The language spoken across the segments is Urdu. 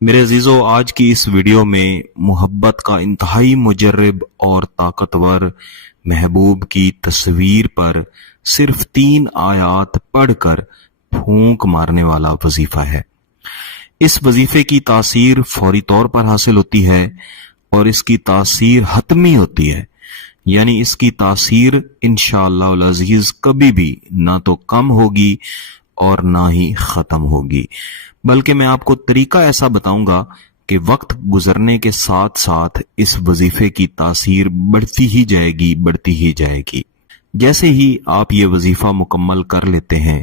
میرے عزیزو، آج کی اس ویڈیو میں محبت کا انتہائی مجرب اور طاقتور محبوب کی تصویر پر صرف 3 آیات پڑھ کر پھونک مارنے والا وظیفہ ہے۔ اس وظیفے کی تاثیر فوری طور پر حاصل ہوتی ہے اور اس کی تاثیر حتمی ہوتی ہے، یعنی اس کی تاثیر انشاءاللہ العزیز کبھی بھی نہ تو کم ہوگی اور نہ ہی ختم ہوگی، بلکہ میں آپ کو طریقہ ایسا بتاؤں گا کہ وقت گزرنے کے ساتھ ساتھ اس وظیفے کی تاثیر بڑھتی ہی جائے گی۔ جیسے ہی آپ یہ وظیفہ مکمل کر لیتے ہیں،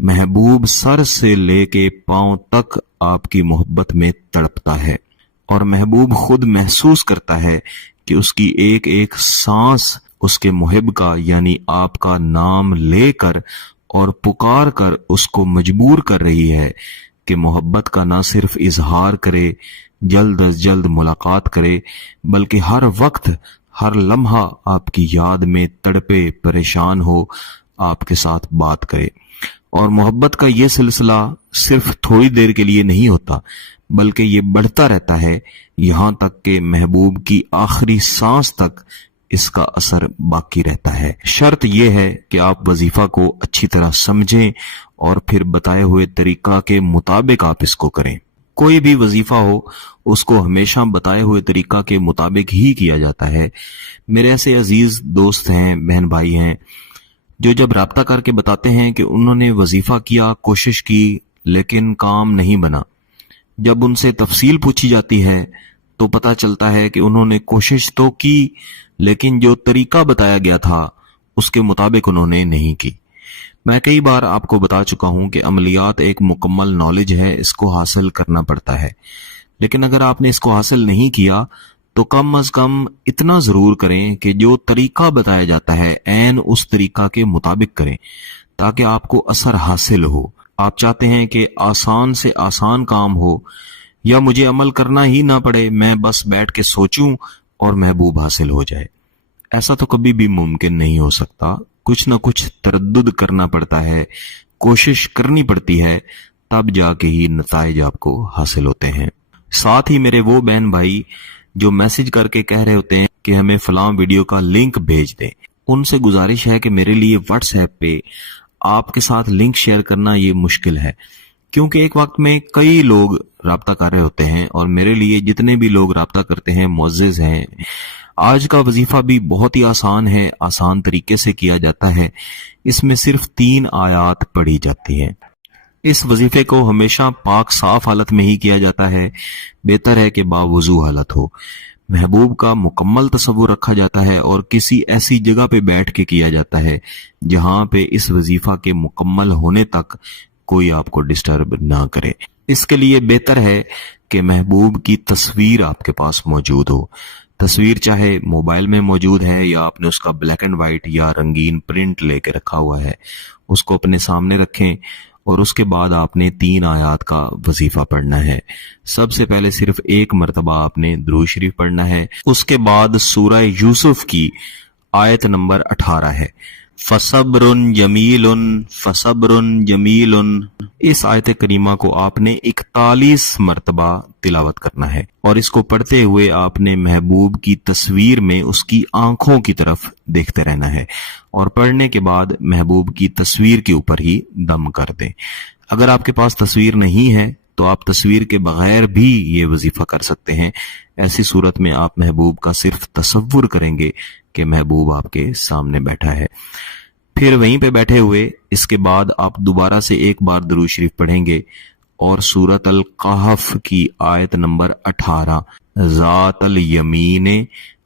محبوب سر سے لے کے پاؤں تک آپ کی محبت میں تڑپتا ہے، اور محبوب خود محسوس کرتا ہے کہ اس کی ایک ایک سانس اس کے محب کا یعنی آپ کا نام لے کر اور پکار کر اس کو مجبور کر رہی ہے کہ محبت کا نہ صرف اظہار کرے، جلد از جلد ملاقات کرے، بلکہ ہر وقت ہر لمحہ آپ کی یاد میں تڑپے، پریشان ہو، آپ کے ساتھ بات کرے۔ اور محبت کا یہ سلسلہ صرف تھوڑی دیر کے لیے نہیں ہوتا، بلکہ یہ بڑھتا رہتا ہے یہاں تک کہ محبوب کی آخری سانس تک اس کا اثر باقی رہتا ہے۔ شرط یہ ہے کہ آپ وظیفہ کو اچھی طرح سمجھیں اور پھر بتائے ہوئے طریقہ کے مطابق آپ اس کو کریں۔ کوئی بھی وظیفہ ہو اس کو ہمیشہ بتائے ہوئے طریقہ کے مطابق ہی کیا جاتا ہے۔ میرے ایسے عزیز دوست ہیں، بہن بھائی ہیں، جو جب رابطہ کر کے بتاتے ہیں کہ انہوں نے وظیفہ کیا، کوشش کی، لیکن کام نہیں بنا، جب ان سے تفصیل پوچھی جاتی ہے تو پتہ چلتا ہے کہ انہوں نے کوشش تو کی، لیکن جو طریقہ بتایا گیا تھا اس کے مطابق انہوں نے نہیں کی۔ میں کئی بار آپ کو بتا چکا ہوں کہ عملیات ایک مکمل نالج ہے، اس کو حاصل کرنا پڑتا ہے، لیکن اگر آپ نے اس کو حاصل نہیں کیا تو کم از کم اتنا ضرور کریں کہ جو طریقہ بتایا جاتا ہے عین اس طریقہ کے مطابق کریں، تاکہ آپ کو اثر حاصل ہو۔ آپ چاہتے ہیں کہ آسان سے آسان کام ہو، یا مجھے عمل کرنا ہی نہ پڑے، میں بس بیٹھ کے سوچوں اور محبوب حاصل ہو جائے۔ ایسا تو کبھی بھی ممکن نہیں ہو سکتا، کچھ نہ کچھ تردد کرنا پڑتا ہے، کوشش کرنی پڑتی ہے، تب جا کے ہی نتائج آپ کو حاصل ہوتے ہیں۔ ساتھ ہی میرے وہ بہن بھائی جو میسج کر کے کہہ رہے ہوتے ہیں کہ ہمیں فلاں ویڈیو کا لنک بھیج دیں، ان سے گزارش ہے کہ میرے لیے واٹس ایپ پہ آپ کے ساتھ لنک شیئر کرنا یہ مشکل ہے، کیونکہ ایک وقت میں کئی لوگ رابطہ کر رہے ہوتے ہیں، اور میرے لیے جتنے بھی لوگ رابطہ کرتے ہیں معزز ہیں۔ آج کا وظیفہ بھی بہت ہی آسان ہے، آسان طریقے سے کیا جاتا ہے، اس میں صرف 3 آیات پڑھی جاتی ہیں۔ اس وظیفے کو ہمیشہ پاک صاف حالت میں ہی کیا جاتا ہے، بہتر ہے کہ باوضو حالت ہو۔ محبوب کا مکمل تصور رکھا جاتا ہے اور کسی ایسی جگہ پہ بیٹھ کے کیا جاتا ہے جہاں پہ اس وظیفہ کے مکمل ہونے تک کوئی آپ کو ڈسٹرب نہ کرے۔ اس کے لیے بہتر ہے کہ محبوب کی تصویر آپ کے پاس موجود ہو۔ تصویر چاہے موبائل میں موجود ہے یا آپ نے اس کا بلیک اینڈ وائٹ یا رنگین پرنٹ لے کے رکھا ہوا ہے، اس کو اپنے سامنے رکھیں، اور اس کے بعد آپ نے 3 آیات کا وظیفہ پڑھنا ہے۔ سب سے پہلے صرف 1 مرتبہ آپ نے درود شریف پڑھنا ہے، اس کے بعد سورہ یوسف کی آیت نمبر 18 ہے، فصبر جمیل فصبر جمیل۔ اس آیت کریمہ کو آپ نے 41 مرتبہ تلاوت کرنا ہے، اور اس کو پڑھتے ہوئے آپ نے محبوب کی تصویر میں اس کی آنکھوں کی طرف دیکھتے رہنا ہے، اور پڑھنے کے بعد محبوب کی تصویر کے اوپر ہی دم کر دیں۔ اگر آپ کے پاس تصویر نہیں ہے تو آپ تصویر کے بغیر بھی یہ وظیفہ کر سکتے ہیں۔ ایسی صورت میں آپ محبوب کا صرف تصور کریں گے کہ محبوب آپ کے سامنے بیٹھا ہے۔ پھر وہیں پہ بیٹھے ہوئے اس کے بعد آپ دوبارہ سے 1 بار درود شریف پڑھیں گے، اور سورۃ القحف کی آیت نمبر 18، ذات الیمین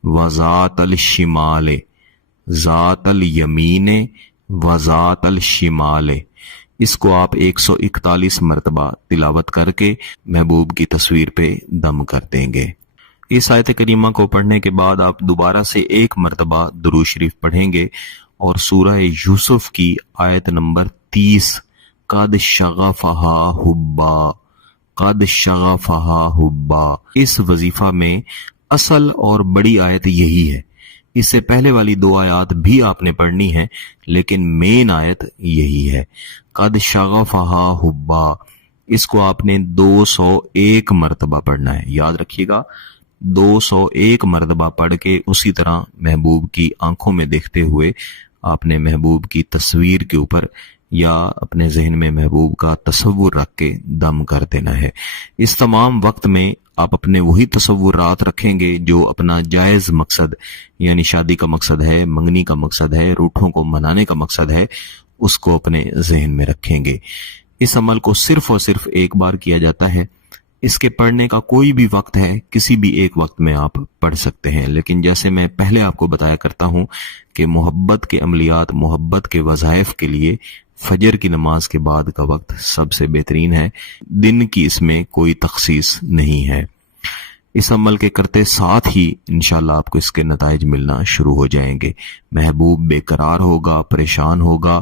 و ذات الشمال، ذات الیمین و ذات الشمال، اس کو آپ 141 مرتبہ تلاوت کر کے محبوب کی تصویر پہ دم کر دیں گے۔ اس آیت کریمہ کو پڑھنے کے بعد آپ دوبارہ سے 1 مرتبہ درود شریف پڑھیں گے، اور سورہ یوسف کی آیت نمبر 30، قد شغفہا حبا، قد شغفہا حبا۔ اس وظیفہ میں اصل اور بڑی آیت یہی ہے، اس سے پہلے والی 2 آیات بھی آپ نے پڑھنی ہے، لیکن مین آیت یہی ہے، قد شغفہا حبا۔ اس کو آپ نے 201 مرتبہ پڑھنا ہے. یاد رکھیے گا 201 مرتبہ پڑھ کے اسی طرح محبوب کی آنکھوں میں دیکھتے ہوئے آپ نے محبوب کی تصویر کے اوپر یا اپنے ذہن میں محبوب کا تصور رکھ کے دم کر دینا ہے. اس تمام وقت میں آپ اپنے وہی تصورات رکھیں گے جو اپنا جائز مقصد یعنی شادی کا مقصد ہے، منگنی کا مقصد ہے، روٹھوں کو منانے کا مقصد ہے، اس کو اپنے ذہن میں رکھیں گے. اس عمل کو صرف اور صرف ایک بار کیا جاتا ہے. اس کے پڑھنے کا کوئی بھی وقت ہے، کسی بھی ایک وقت میں آپ پڑھ سکتے ہیں. لیکن جیسے میں پہلے آپ کو بتایا کرتا ہوں کہ محبت کے عملیات، محبت کے وظائف کے لیے فجر کی نماز کے بعد کا وقت سب سے بہترین ہے. دن کی اس میں کوئی تخصیص نہیں ہے. اس عمل کے کرتے ساتھ ہی انشاءاللہ آپ کو اس کے نتائج ملنا شروع ہو جائیں گے. محبوب بے قرار ہوگا، پریشان ہوگا،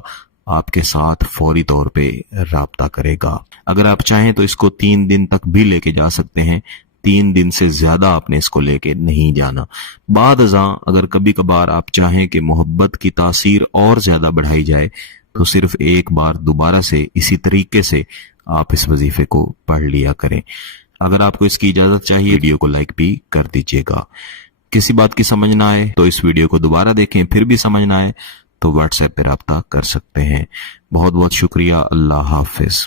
آپ کے ساتھ فوری طور پہ رابطہ کرے گا. اگر آپ چاہیں تو اس کو 3 دن تک بھی لے کے جا سکتے ہیں. 3 دن سے زیادہ آپ نے اس کو لے کے نہیں جانا. بعد ازاں اگر کبھی کبھار آپ چاہیں کہ محبت کی تاثیر اور زیادہ بڑھائی جائے تو صرف ایک بار دوبارہ سے اسی طریقے سے آپ اس وظیفے کو پڑھ لیا کریں. اگر آپ کو اس کی اجازت چاہیے ویڈیو کو لائک بھی کر دیجیے گا. کسی بات کی سمجھ نہ آئے تو اس ویڈیو کو دوبارہ دیکھیں، پھر بھی سمجھ نہ آئے تو واٹس ایپ پہ رابطہ کر سکتے ہیں. بہت بہت شکریہ. اللہ حافظ.